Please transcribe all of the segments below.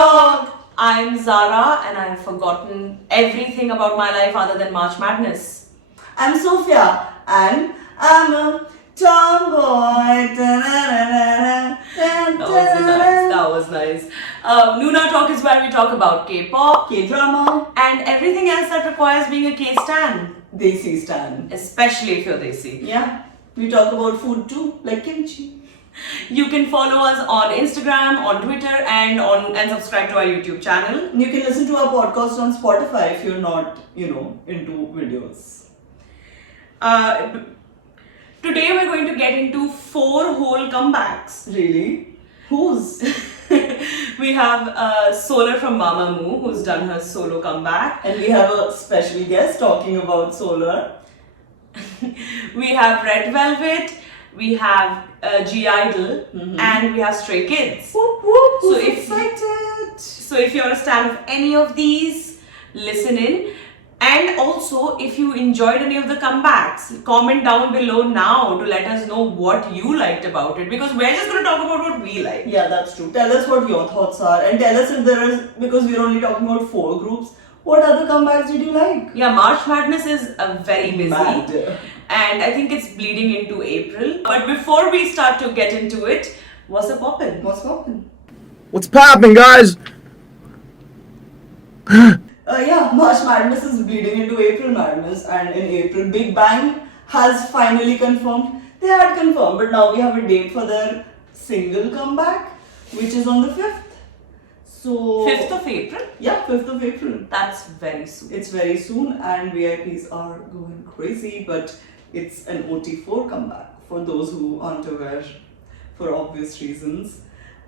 NoonaTalk! I'm Zarah and I've forgotten everything about my life other than March Madness. I'm Sophia and I'm a tomboy. That was nice. NoonaTalk is where we talk about K-pop, K-drama, and everything else that requires being a K-stan. Desi Stan. Especially if you're Desi. Yeah, we talk about food too, like kimchi. You can follow us on Instagram, on Twitter, and subscribe to our YouTube channel. You can listen to our podcast on Spotify if you're not, into videos. Today we're going to get into 4 whole comebacks. Really? Whose? We have Solar from Mamamoo, who's done her solo comeback. And we have a special guest talking about Solar. We have Red Velvet, we have GIDLE, and we have Stray Kids. Whoop, whoop, So if you're a stan of any of these, listen in. And also, if you enjoyed any of the comebacks, comment down below now to let us know what you liked about it, because we're just going to talk about what we like. Yeah, that's true. Tell us what your thoughts are, and tell us if there is, because we're only talking about 4 groups, what other comebacks did you like? Yeah, March Madness is very busy. Mad. And I think it's bleeding into April. But before we start to get into it, Whassa Poppin? What's poppin'? What's poppin', guys? Yeah, March Madness is bleeding into April Madness, and in April, Big Bang has finally confirmed. They had confirmed, but now we have a date for their single comeback, which is on the 5th. So 5th of April? Yeah, 5th of April. That's very soon. It's very soon, and VIPs are going crazy, but it's an OT4 comeback for those who aren't aware, for obvious reasons.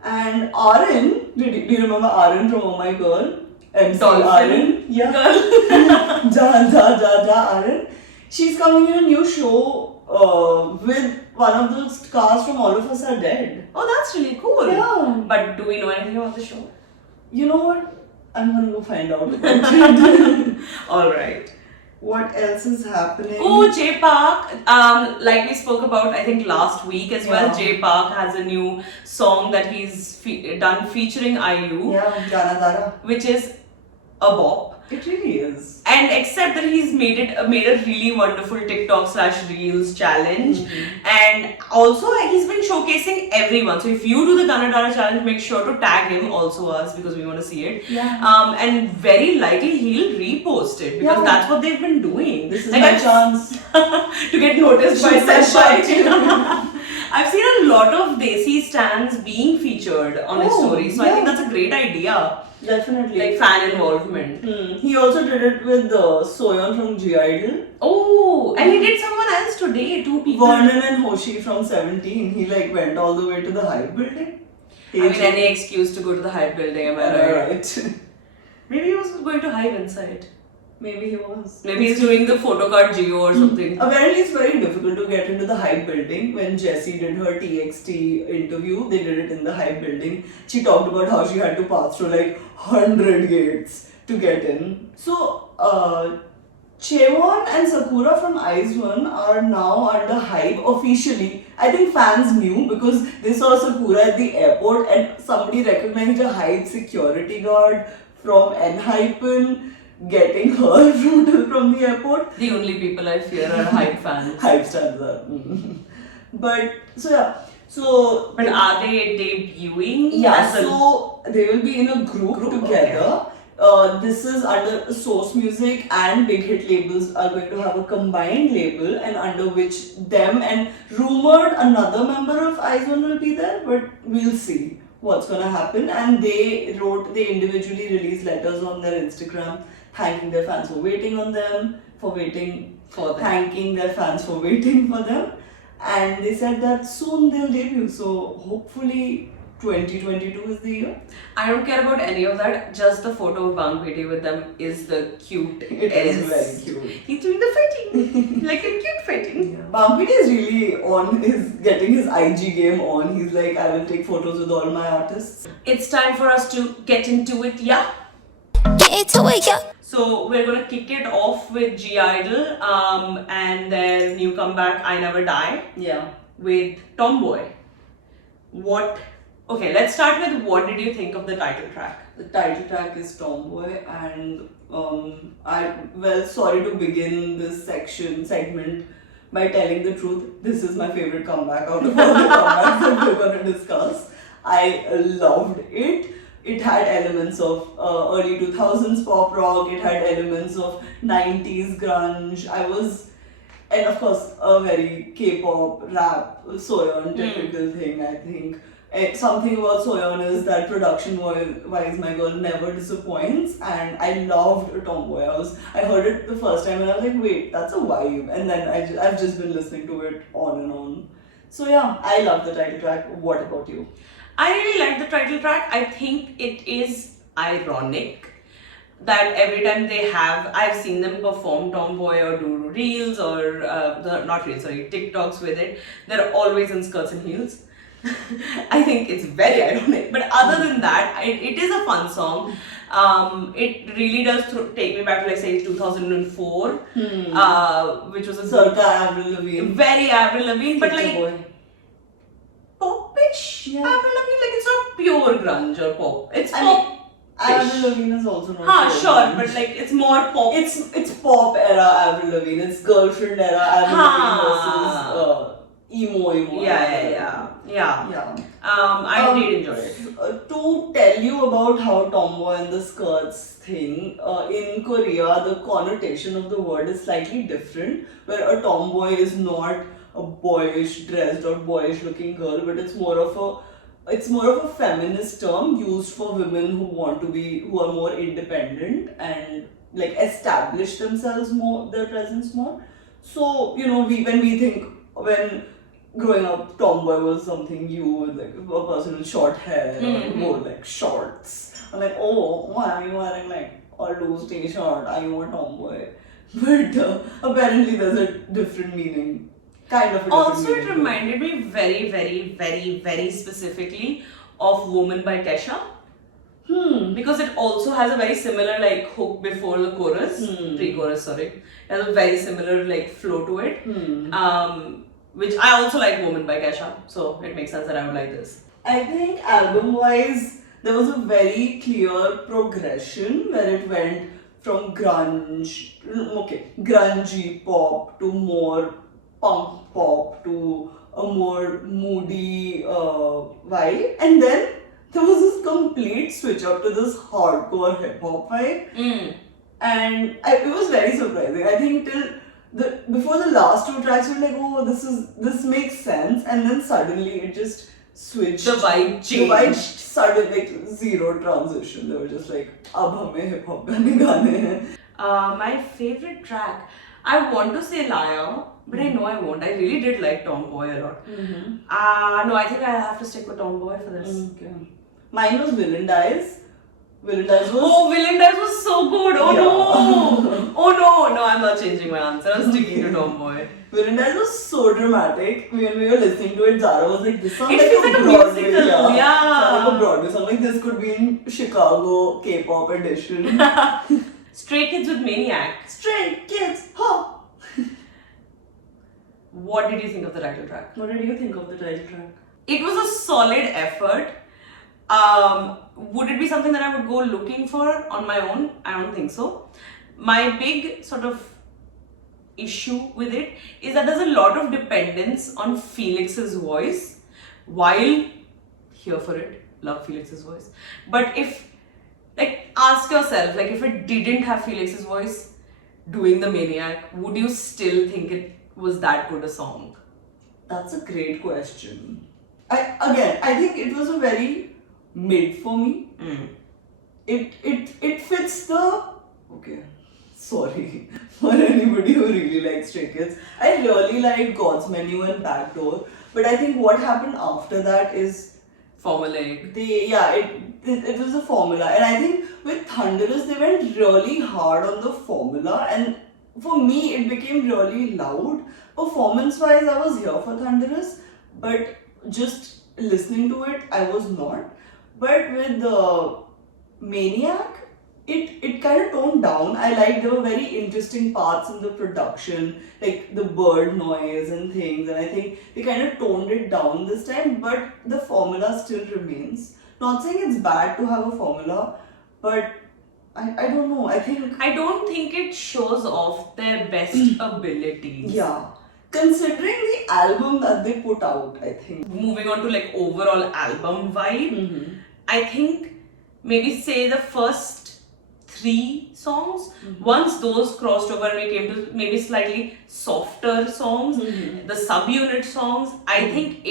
And Aaron, do you remember Aaron from Oh My Girl? MC Dolphin Aaron, yeah. Girl. Ja Aaron. She's coming in a new show with one of the stars from All of Us Are Dead. Oh, that's really cool. Yeah. But do we know anything about the show? You know what? I'm gonna go find out about it. Alright. What else is happening? Oh, J Park. Like we spoke about, I think last week as well. Yeah. J Park has a new song that he's done featuring IU. Yeah, Zarah. Which is a bop. It really is. And except that he's made a really wonderful TikTok/Reels challenge, and also he's been showcasing everyone. So if you do the Ganadara challenge, make sure to tag him, also us, because we want to see it. Yeah. And very likely he'll repost it, because that's what they've been doing. This is my chance to get noticed by Sesha. I've seen a lot of Desi Stans being featured on his stories, so I think that's a great idea. Definitely. Like fan involvement. He also did it with Soyeon from GIDLE. Oh, and he did someone else today, 2 people. Vernon and Hoshi from 17. He went all the way to the Hype building. I mean, any excuse to go to the Hype building, am I right? Right. Maybe he was going to Hype inside. Maybe he was. Maybe he's doing the photo card Geo or something. Apparently, it's very difficult to get into the Hype building. When Jessie did her TXT interview, they did it in the Hype building. She talked about how she had to pass through like 100 gates to get in. So, Chaewon and Sakura from IZ*ONE are now under Hype officially. I think fans knew because they saw Sakura at the airport and somebody recognized a Hype security guard from Enhypen getting her from the airport. The only people I fear are Hype fans. Hype stars are. But, so yeah. So, but are they debuting? Yeah, so they will be in a group together. Okay. This is under Source Music and Big Hit labels are going to have a combined label, and under which them and rumored another member of IZ*ONE will be there, but we'll see what's gonna happen. And they individually released letters on their Instagram thanking their fans for waiting on them, thanking their fans for waiting for them. And they said that soon they'll debut, so hopefully 2022 is the year. I don't care about any of that, just the photo of Bang Pete with them is the cute. It is very cute. He's doing the fighting, like a cute fighting. Yeah. Bang Pete is really getting his IG game on. He's like, I will take photos with all my artists. It's time for us to get into it, yeah? Get into it, yeah. So we're gonna kick it off with GIDLE and their new comeback, I Never Die. Yeah. With Tomboy. Okay, let's start with what did you think of the title track? The title track is Tomboy, and sorry to begin this segment by telling the truth. This is my favorite comeback out of all the comebacks that we're going to discuss. I loved it. It had elements of early 2000s pop rock, it had elements of 90s grunge. And of course, a very K-pop, rap, Soyeon typical thing, I think. Something about Soyeon is that production-wise, my girl never disappoints, and I loved Tomboy. I heard it the first time and I was like, wait, that's a vibe. And then I've just been listening to it on and on. So yeah, I love the title track. What about you? I really like the title track. I think it is ironic that every time I've seen them perform Tomboy or do reels or TikToks with it, they're always in skirts and heels. I think it's very ironic, but other than that, it is a fun song. It really does take me back to, let's say, 2004, which was a Circa Avril Lavigne. Very Avril Lavigne, but like Boy. popish. Yeah. Avril Lavigne, like it's not pure grunge or pop. It's I mean, pop. Avril Lavigne is also not Sure, but like it's more pop. It's pop era Avril Lavigne. It's girlfriend era Avril Lavigne versus emo. Yeah. I did enjoy it. To tell you about how Tomboy and the skirts thing, in Korea the connotation of the word is slightly different, where a tomboy is not a boyish dressed or boyish looking girl, but it's more of a feminist term used for women who are more independent and like establish themselves more, their presence more. So, when growing up, tomboy was something with like a person with short hair or more like shorts. I'm like, oh, why are you wearing like a loose t-shirt? Are you a tomboy? But apparently there's a different meaning. Also, it reminded me very, very, very, very specifically of Woman by Kesha. Because it also has a very similar like hook before the chorus, pre-chorus, sorry. It has a very similar like flow to it. Which I also like Woman by Kesha, so it makes sense that I would like this. I think album-wise, there was a very clear progression where it went from grungy pop to more punk pop to a more moody vibe, and then there was this complete switch up to this hardcore hip hop vibe, and it was very surprising. I think before the last two tracks, we were like, oh, this makes sense, and then suddenly it just switched. The vibe changed. The vibe suddenly, like, zero transition. They were just like, ab hame hip hop gaane. My favorite track, I want to say Liar, but I know I won't. I really did like Tomboy a lot. No, I think I'll have to stick with Tomboy for this. Okay. Mine was Villain Dies. Villain Dies was so good. Oh no! Oh no, I'm not changing my answer. I'm sticking to Tomboy. Villain Dies was so dramatic. When we were listening to it, Zarah was like, this sounds feels like a Broadway, musical. Yeah. Like a Broadway song. Like this could be in Chicago K-pop edition. Stray Kids with Maniac. Stray Kids, huh? What did you think of the title track? What did you think of the title track? It was a solid effort. Would it be something that I would go looking for on my own? I don't think so. My big sort of issue with it is that there's a lot of dependence on Felix's voice. While here for it, love Felix's voice. But ask yourself, if it didn't have Felix's voice doing the Maniac, would you still think it was that good a song? That's a great question. I think it was a very mid for me. It fits the sorry for anybody who really likes Stray Kids. I really like God's Menu and Backdoor, but I think what happened after that is formulaic. It was a formula, and I think with Thunderous they went really hard on the formula, and for me it became really loud. Performance wise, I was here for Thunderous, but just listening to it, I was not. But with the Maniac, it kind of toned down. I liked there were very interesting parts in the production, like the bird noise and things, and I think they kind of toned it down this time, but the formula still remains. Not saying it's bad to have a formula, but I don't know. I don't think it shows off their best abilities. Yeah. Considering the album that they put out, I think. Moving on to like overall album vibe, Mm-hmm. I think maybe say the first 3 songs, Mm-hmm. once those crossed over and we came to maybe slightly softer songs, Mm-hmm. the subunit songs, I think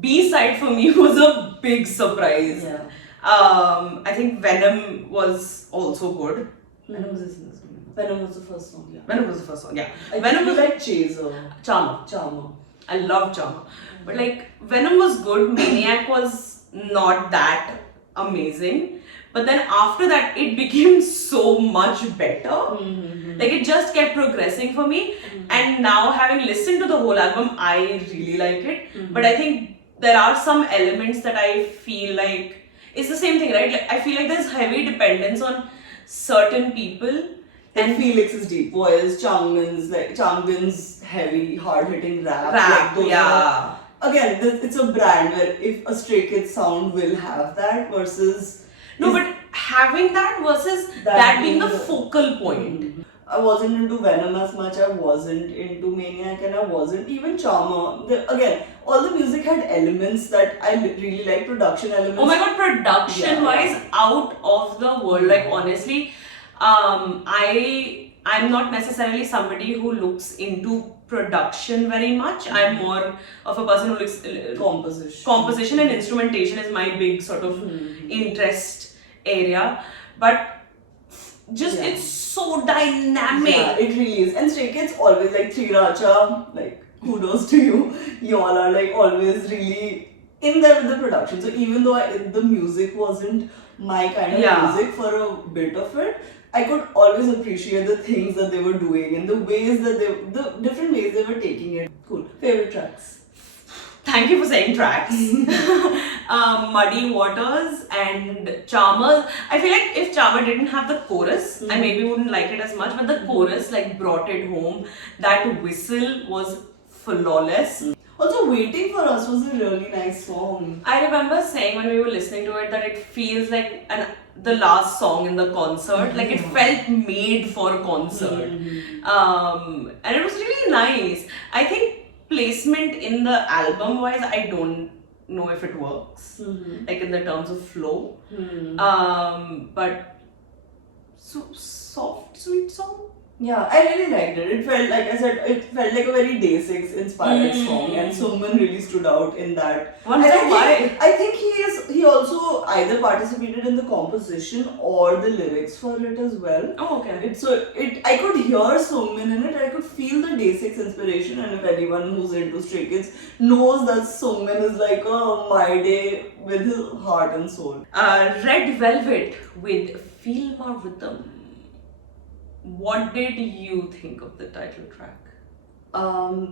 B-side for me was a big surprise. Yeah. I think Venom was also good. Venom was this in this one. Venom was the first song, yeah. Venom was the first song, yeah. I Venom was like Chaser. Charmer. I love Charmer. But like Venom was good, Maniac was not that amazing. But then after that it became so much better. Mm-hmm. Like it just kept progressing for me. And now having listened to the whole album, I really like it. But I think there are some elements that I feel like it's the same thing, right? Like I feel like there's heavy dependence on certain people. And Felix's deep voice, Changbin's heavy, hard-hitting rap. Like those yeah. again, it's a brand where if a Stray Kids sound will have that versus... No, but having that versus that being the focal point. I wasn't into Venom as much, I wasn't into Maniac, and I wasn't even Charmer. Again, all the music had elements that I really like, production elements. Oh my god, production wise, out of the world. Like honestly, I'm not necessarily somebody who looks into production very much. I'm more of a person who looks composition and instrumentation is my big sort of interest area. But just it's so dynamic. Yeah, it really is. And Stray Kids always like Sriracha, like kudos to you. Y'all are like always really in there with the production. So even though the music wasn't my kind of music for a bit of it, I could always appreciate the things that they were doing and the ways that the different ways they were taking it. Cool. Favorite tracks? Thank you for saying tracks. Muddy Waters and Charmers. I feel like if Charmer didn't have the chorus, I maybe wouldn't like it as much, but the chorus like brought it home. That whistle was flawless. Also, Waiting for Us was a really nice song. I remember saying when we were listening to it that it feels like the last song in the concert. Like it felt made for a concert. And it was really nice. I think placement in the album wise, I don't know if it works. Like in the terms of flow. But soft, sweet song. Yeah, I really liked it. It felt like I said, it felt like a very Day6 inspired song, and Sungmin really stood out in that. Wonder why? I think he also either participated in the composition or the lyrics for it as well. Oh, okay. I could hear Sungmin in it. I could feel the Day6 inspiration, and if anyone who's into Stray Kids knows that Sungmin is like a My Day with his heart and soul. Red Velvet with Feel My Rhythm. What did you think of the title track?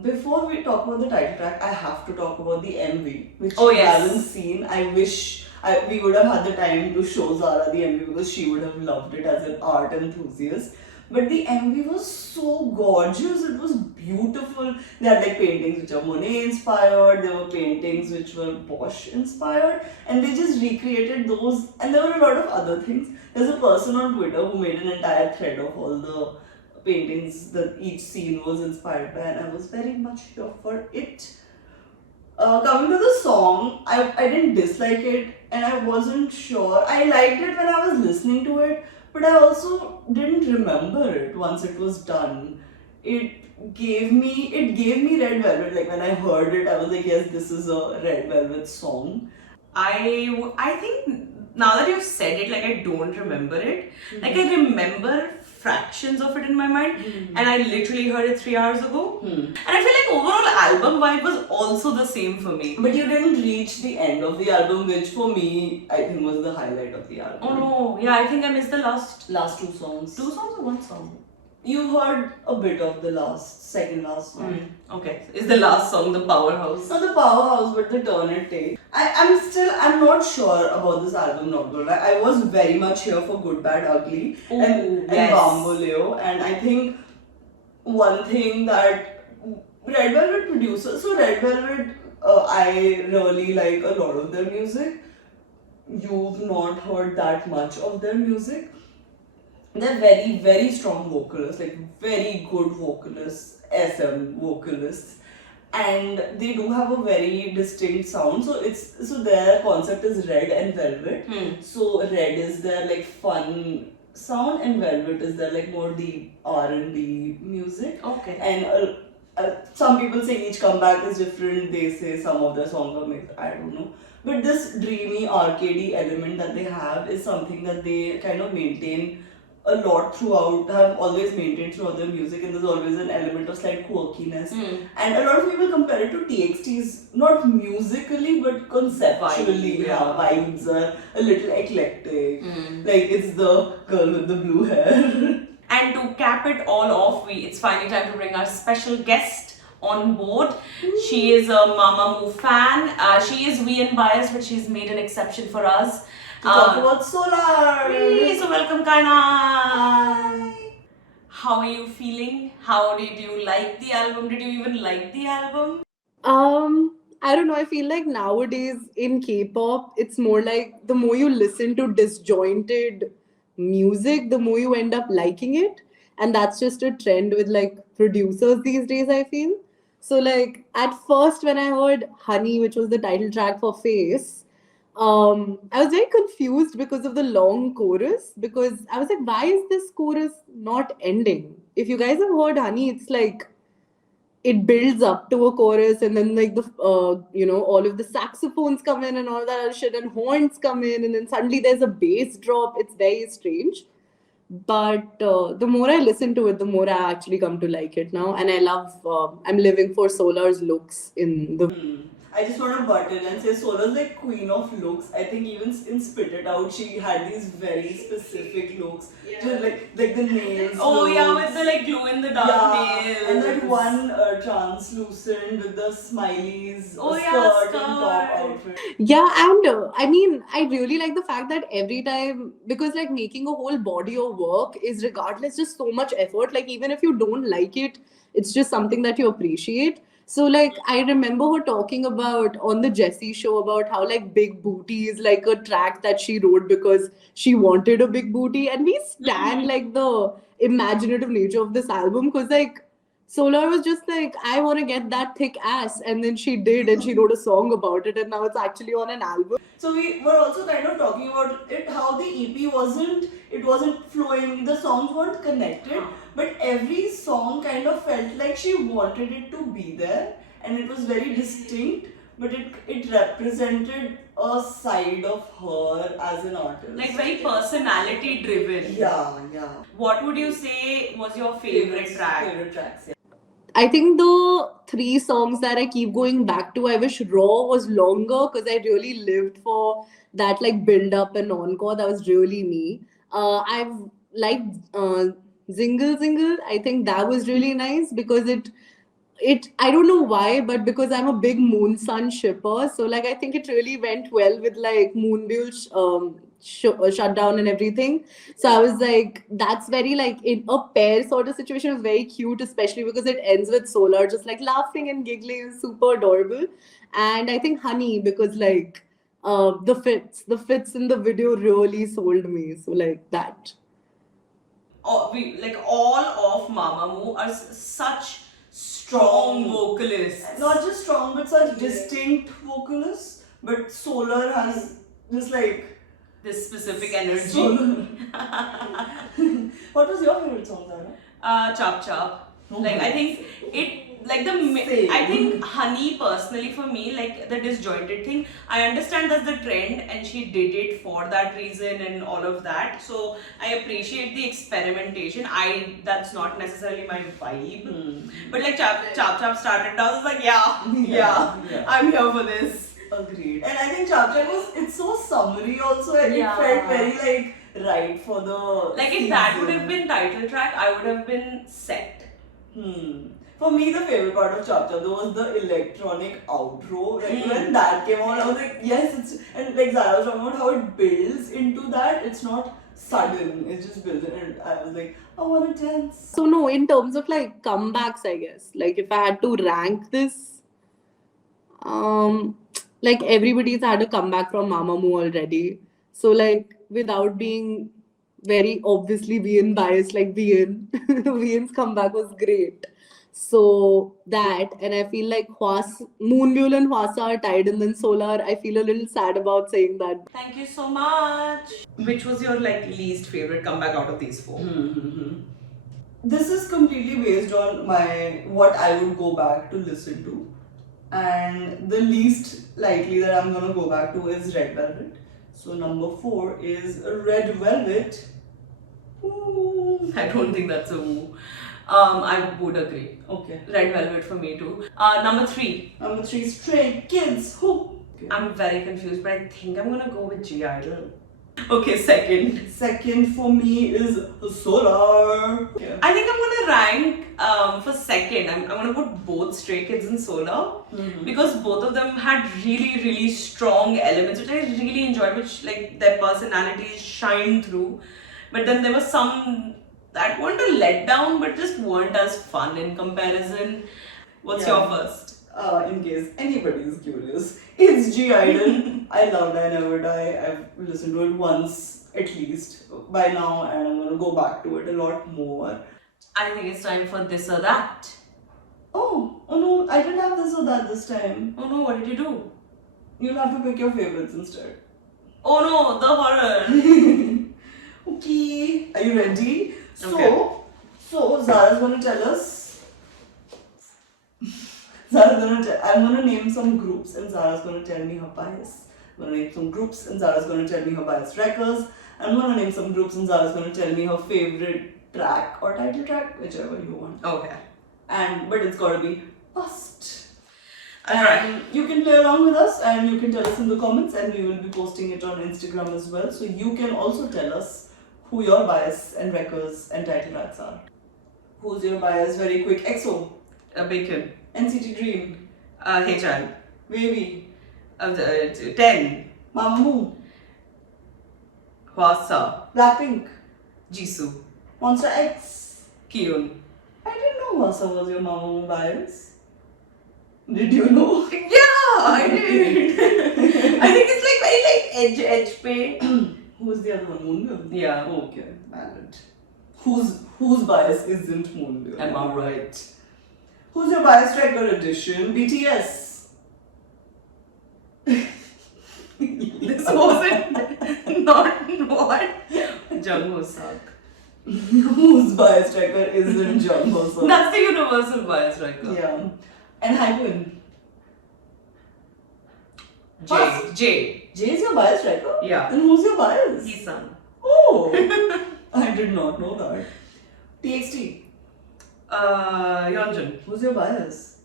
Before we talk about the title track, I have to talk about the MV, which Oh, she yes. hasn't seen. I wish we would have had the time to show Zarah the MV because she would have loved it as an art enthusiast. But the MV was so gorgeous, it was beautiful. They had like paintings which are Monet inspired, there were paintings which were Bosch inspired, and they just recreated those, and there were a lot of other things. There's a person on Twitter who made an entire thread of all the paintings that each scene was inspired by, and I was very much here for it. Coming to the song, I didn't dislike it, and I wasn't sure. I liked it when I was listening to it, but I also didn't remember it once it was done. It gave me Red Velvet. Like when I heard it, I was like, yes, this is a Red Velvet song. I think now that you've said it, like I don't remember it. Like I remember fractions of it in my mind, and I literally heard it 3 hours ago. And I feel like overall album vibe was also the same for me. But you didn't reach the end of the album, which for me, I think was the highlight of the album. Oh no, yeah, I think I missed the last Last 2 songs. 2 songs or 1 song? You heard a bit of the second last song. Okay, is the last song the powerhouse? Not the powerhouse, but the turn it take. I'm not sure about this album, not gonna lie. I was very much here for Good, Bad, Ugly and Bamboleo. And I think one thing that Red Velvet producers, so Red Velvet, I really like a lot of their music. you've not heard that much of their music. They're very, very strong vocalists, like very good vocalists, SM vocalists, and they do have a very distinct sound. So their concept is Red and Velvet. So Red is their like fun sound, and Velvet is their like more deep R&B music. Okay. And some people say each comeback is different. They say some of their songs are mixed. I don't know. But this dreamy, arcadey element that they have is something that they kind of maintain a lot throughout, have always maintained throughout their music, and there's always an element of slight quirkiness. And a lot of people compare it to TXT's, not musically but conceptually. Vibes are a little eclectic. Like it's the girl with the blue hair. And to cap it all off, it's finally time to bring our special guest on board. She is a Mamamoo fan. She is VN biased, but she's made an exception for us. To talk about Solar. So welcome, Kaina. How are you feeling? How did you like the album? Did you even like the album? I don't know. I feel like nowadays in K-pop, it's more like the more you listen to disjointed music, the more you end up liking it. And that's just a trend with like producers these days, I feel. So like at first when I heard Honey, which was the title track for Face, I was very confused because of the long chorus, because I was like, why is this chorus not ending? If you guys have heard Honey, it's like it builds up to a chorus, and then like the all of the saxophones come in and all that other shit, and horns come in, and then suddenly there's a bass drop. It's very strange. But the more I listen to it, the more I actually come to like it now, and I love. I'm living for Solar's looks in the. I just want to butt in and say Solar's like queen of looks. I think even in Spit It Out, she had these very specific looks. Just like the nails. Oh looks. yeah, with the like glow in the dark nails. And that one translucent with the smileys skirt skirt. and top outfit. Yeah, and I mean, I really like the fact that every time, because like making a whole body of work is regardless just so much effort. Like even if you don't like it, it's just something that you appreciate. So like I remember her talking about on the Jessie show about how like Big Booty is like a track that she wrote because she wanted a big booty, and we stand like the imaginative nature of this album, because like Solar was just like, I want to get that thick ass, and then she did, and she wrote a song about it, and now it's actually on an album. So we were also kind of talking about it, how the EP wasn't flowing, the songs weren't connected, but every song kind of felt like she wanted it to be there, and it was very distinct, but it represented a side of her as an artist. Like very personality driven. Yeah. What would you say was your favorite track? Favorite tracks, yeah. I think the 3 songs that I keep going back to, I wish Raw was longer, because I really lived for that like build up and encore. That was really me. I've liked Zingle Zingle. I think that was really nice because it I don't know why, but because I'm a big Moon Sun shipper, so like I think it really went well with like Moonbyul shutdown and everything. So I was like, that's very like in a pair sort of situation. It was very cute, especially because it ends with Solar just like laughing and giggling, super adorable. And I think Honey, because like the fits in the video really sold me. So like that. All of Mamamoo are such strong vocalists. Not just strong, but such distinct vocalists. But Solar has just like This specific energy. Solar. What was your favorite song, Zarah? Chop Chop. Oh Like my I think it like the Same. I think Honey personally for me, like the disjointed thing, I understand that's the trend and she did it for that reason and all of that, so I appreciate the experimentation. That's not necessarily my vibe, but like Chop Chop started down, I was like yeah, I'm here for this. Agreed. And I think Chap Chap it's so summery also, and Yeah. it felt very like right for the Like if that would have season. been title track, I would have been set. For me, the favorite part of Chap Chap was the electronic outro. Like when that came on, I was like, yes, it's, and like Zara was talking about how it builds into that. It's not sudden, it just builds in, and I was like, I want to dance. So no, in terms of like comebacks, I guess, like if I had to rank this, Like everybody's had a comeback from Mamamoo already. So like without being very obviously VN biased, like VN, VN's comeback was great. So that, and I feel like Moonbyul and Whassa are tied, and then Solar. I feel a little sad about saying that. Thank you so much. Which was your like least favorite comeback out of these four? This is completely based on what I would go back to listen to. And the least likely that I'm gonna go back to is Red Velvet. So number 4 is Red Velvet. Ooh. I don't think that's a woo. I would agree. Okay. Red Velvet for me too. Number 3. Number 3, Stray Kids. Who? Okay. I'm very confused, but I think I'm gonna go with GIDLE. Okay, second. Second for me is Solar. Yeah. I think I'm gonna rank for second. I'm gonna put both Stray Kids and Solar because both of them had really strong elements which I really enjoyed, which like their personalities shine through. But then there were some that weren't a letdown, but just weren't as fun in comparison. What's your first? In case anybody is curious, it's GIDLE. I love I Never Die. I've listened to it once at least by now, and I'm gonna go back to it a lot more. I think it's time for this or that. Oh no, I didn't have this or that this time. Oh no, what did you do? You'll have to pick your favorites instead. Oh no, the horror. Okay, are you ready? Okay. So Zara's gonna tell us. I'm gonna name some groups and Zara's gonna tell me her bias. I'm gonna name some groups and Zara's gonna tell me her bias records. I'm gonna name some groups and Zara's gonna tell me her favorite track or title track, whichever you want. Okay. But it's gotta be fast. Alright. And you can play along with us and you can tell us in the comments, and we will be posting it on Instagram as well. So you can also tell us who your bias and records and title tracks are. Who's your bias? Very quick. EXO. Bacon. NCT Dream. Hechan. Wavy. 10. Mamamoo. Whassa. Blackpink. Jisoo. Monster X. Kyun. I didn't know Whassa was your Mamamoo bias. Did you know? Yeah, I did. I think it's like very like edge pay. Who's the other one? Moonbyul? Yeah. Okay, valid. Whose bias isn't Moonbyul? Am I right? Who's your bias tracker edition? BTS. This wasn't not what? Jungho suck. Whose bias tracker isn't Jungho? That's the universal bias right now. Yeah. And Hyphen. J. J is your bias tracker? Yeah. Then who's your bias? Heesun. Oh! I did not know that. TXT. Yeonjun. Who's your bias?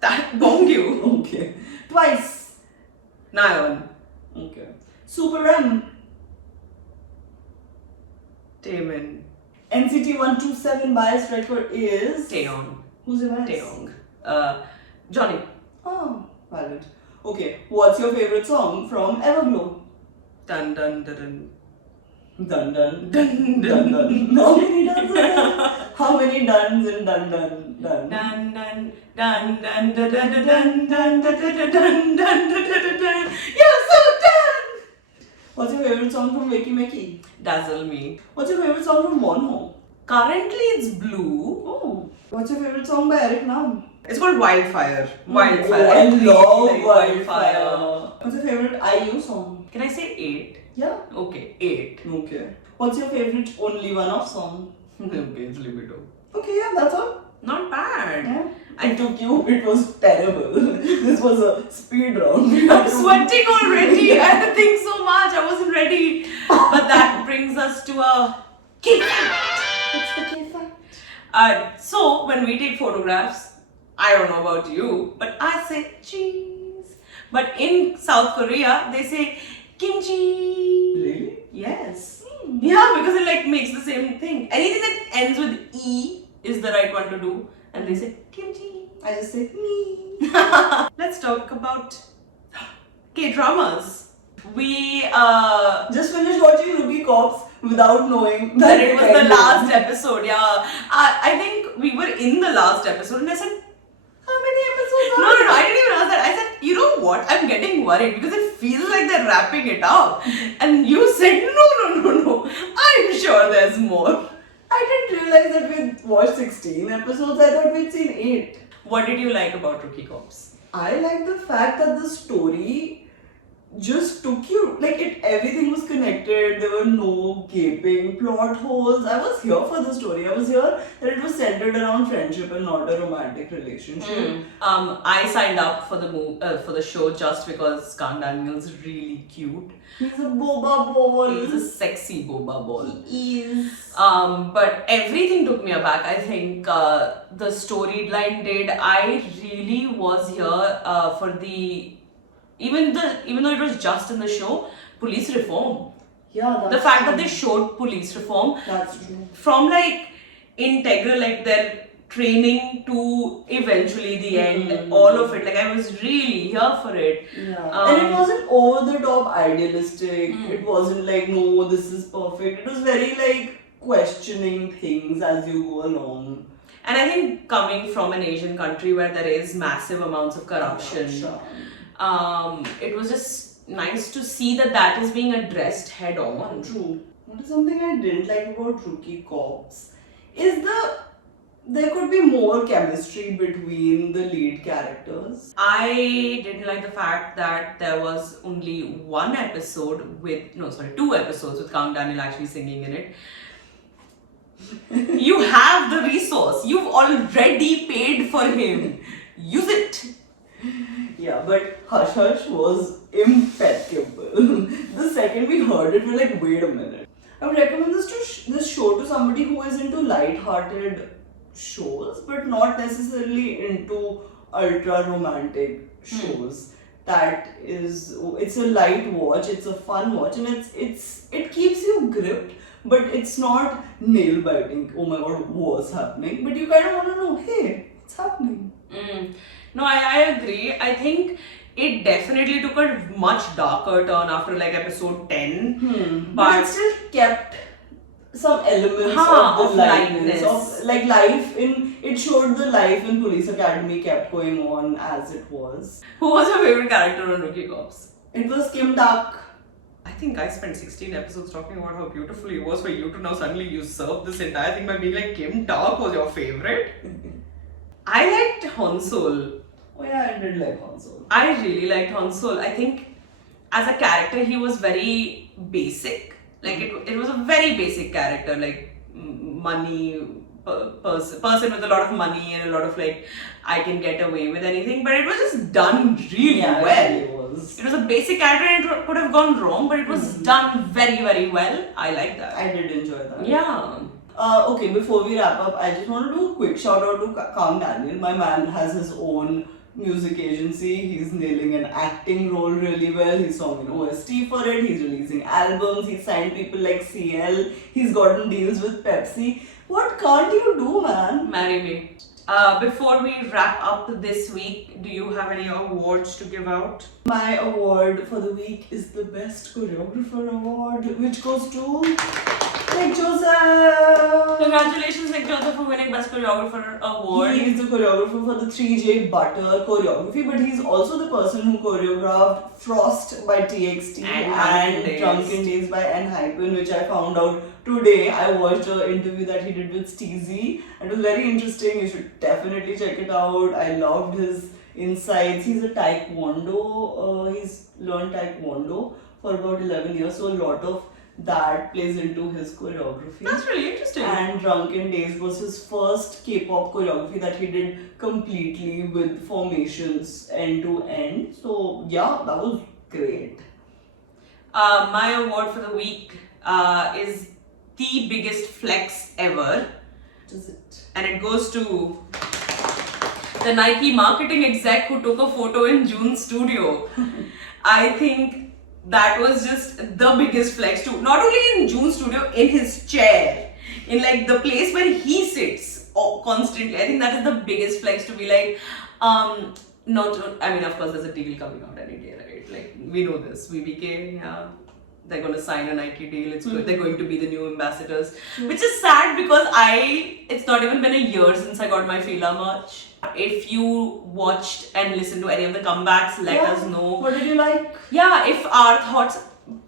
That Bongyu. Okay. Twice. Nayeon. Okay. Super M. Taemin. NCT 127 bias tracker is Taeyong. Who's your bias? Taeyong. Johnny. Oh, valid. Okay. What's your favorite song from Everglow? Dun dun dun dun. Dun dun Dun dun dun dun. How many duns are there? How many duns in dun dun dun? Dun dun dun dun dun dun dun dun dun dun dun dun dun. You're so done. What's your favorite song from Wakey Mekey? Dazzle me. What's your favorite song from Monho? Currently it's Blue. Oh. What's your favorite song by Eric Nam? It's called Wildfire. Oh, Wildfire. I really love like Wildfire. What's your favorite IU song? Can I say 8? Yeah. Okay, 8. Okay. What's your favorite only one off song? Page Libido. Okay, yeah, that's all. Not bad. Yeah. I took you, it was terrible. This was a speed round. I'm sweating already. I had to think so much. I wasn't ready. But that brings us to a key fact. What's the key fact? So when we take photographs, I don't know about you, but I say cheese. But in South Korea, they say kimchi. Really? Yes. Yeah, because it like makes the same thing. Anything that ends with E is the right one to do. And they say kimchi. I just say me. Let's talk about K-dramas. We Just finished watching Rookie Cops without knowing that it was the ended. last episode. Yeah, I think we were in the last episode and I said, How many episodes are No, there? I didn't even ask that. I said, you know what? I'm getting worried because it feels like they're wrapping it up. And you said, no. I'm sure there's more. I didn't realize that we'd watched 16 episodes. I thought we'd seen 8. What did you like about Rookie Cops? I like the fact that the story just took you, like everything was connected. There were no gaping plot holes. I was here for the story. I was here that it was centered around friendship and not a romantic relationship. I signed up for the show just because Kang Daniel's really cute. He's a boba ball. He's a sexy boba ball. He is. But everything took me aback. I think the storyline did. I really was here for even though it was just in the show, police reform. Yeah, that's The fact true. that they showed police reform That's true. from like integral, like their training to eventually the end, all of it. Like I was really here for it. Yeah. And it wasn't over the top idealistic. It wasn't like, no, this is perfect. It was very like questioning things as you go along. And I think coming from an Asian country where there is massive amounts of corruption, it was just nice to see that is being addressed head on. True. What is something I didn't like about Rookie Cops is there could be more chemistry between the lead characters. I didn't like the fact that there was only 2 episodes with Kang Daniel actually singing in it. You have the resource. You've already paid for him. Use it. Yeah, but Hush Hush was impeccable. The second we heard it, we're like, wait a minute. I would recommend this show to somebody who is into light-hearted shows, but not necessarily into ultra-romantic shows. It's a light watch, it's a fun watch, and it keeps you gripped, but it's not nail-biting. Oh my god, what's happening? But you kind of want to know, hey, what's happening? No, I agree. I think it definitely took a much darker turn after like episode 10. But it still kept some elements of the lightness. Of like life in, it showed the life in Police Academy kept going on as it was. Who was your favorite character on Rookie Cops? It was Kim Tak. I think I spent 16 episodes talking about how beautiful he was for you to now suddenly usurp this entire thing by being like Kim Tak was your favorite. I liked Honsol. Oh yeah, I did like Hansol. I really liked Honsol. I think as a character he was very basic. Like it was a very basic character, like money person with a lot of money and a lot of like I can get away with anything, but it was just done really well. It was. It was a basic character and it could have gone wrong, but it was done very, very well. I like that. I did enjoy that. Yeah. Okay, before we wrap up, I just want to do a quick shout out to Kang Daniel. My man has his own music agency. He's nailing an acting role really well. He's sung an OST for it. He's releasing albums. He's signed people like CL. He's gotten deals with Pepsi. What can't you do, man? Marry me. Before we wrap up this week, do you have any awards to give out? My award for the week is the Best Choreographer Award, which goes to Nick Joseph. Congratulations, Nick Joseph, for winning Best Choreographer Award. He is the choreographer for the 3J Butter choreography, but he's also the person who choreographed Frost by TXT and Drunken Days by N-Hypen, which I found out today. I watched an interview that he did with Steezy. It was very interesting. You should definitely check it out. I loved his insights. He's a Taekwondo. He's learned Taekwondo for about 11 years, so a lot of that plays into his choreography. That's really interesting. And Drunken Days was his first K-pop choreography that he did completely with formations end to end. So yeah, that was great. My award for the week is the biggest flex ever. What is it? And it goes to the Nike marketing exec who took a photo in June's studio. I think that was just the biggest flex too. Not only in June's studio, in his chair, in like the place where he sits constantly. I think that is the biggest flex to be like, I mean, of course, there's a deal coming out any day, right? Like, we know this. VBK, yeah. they're going to sign a Nike deal. It's good. They're going to be the new ambassadors, which is sad because it's not even been a year since I got my Fila merch. If you watched and listened to any of the comebacks, let us know. What did you like? Yeah, if our thoughts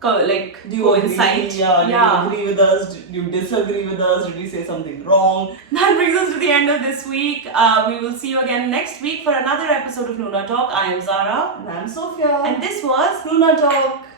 like Do you coincide. agree? Yeah. Do you agree with us? Do you disagree with us? Did we say something wrong? That brings us to the end of this week. We will see you again next week for another episode of NoonaTalk. I am Zarah. And I'm Sophia. And this was NoonaTalk.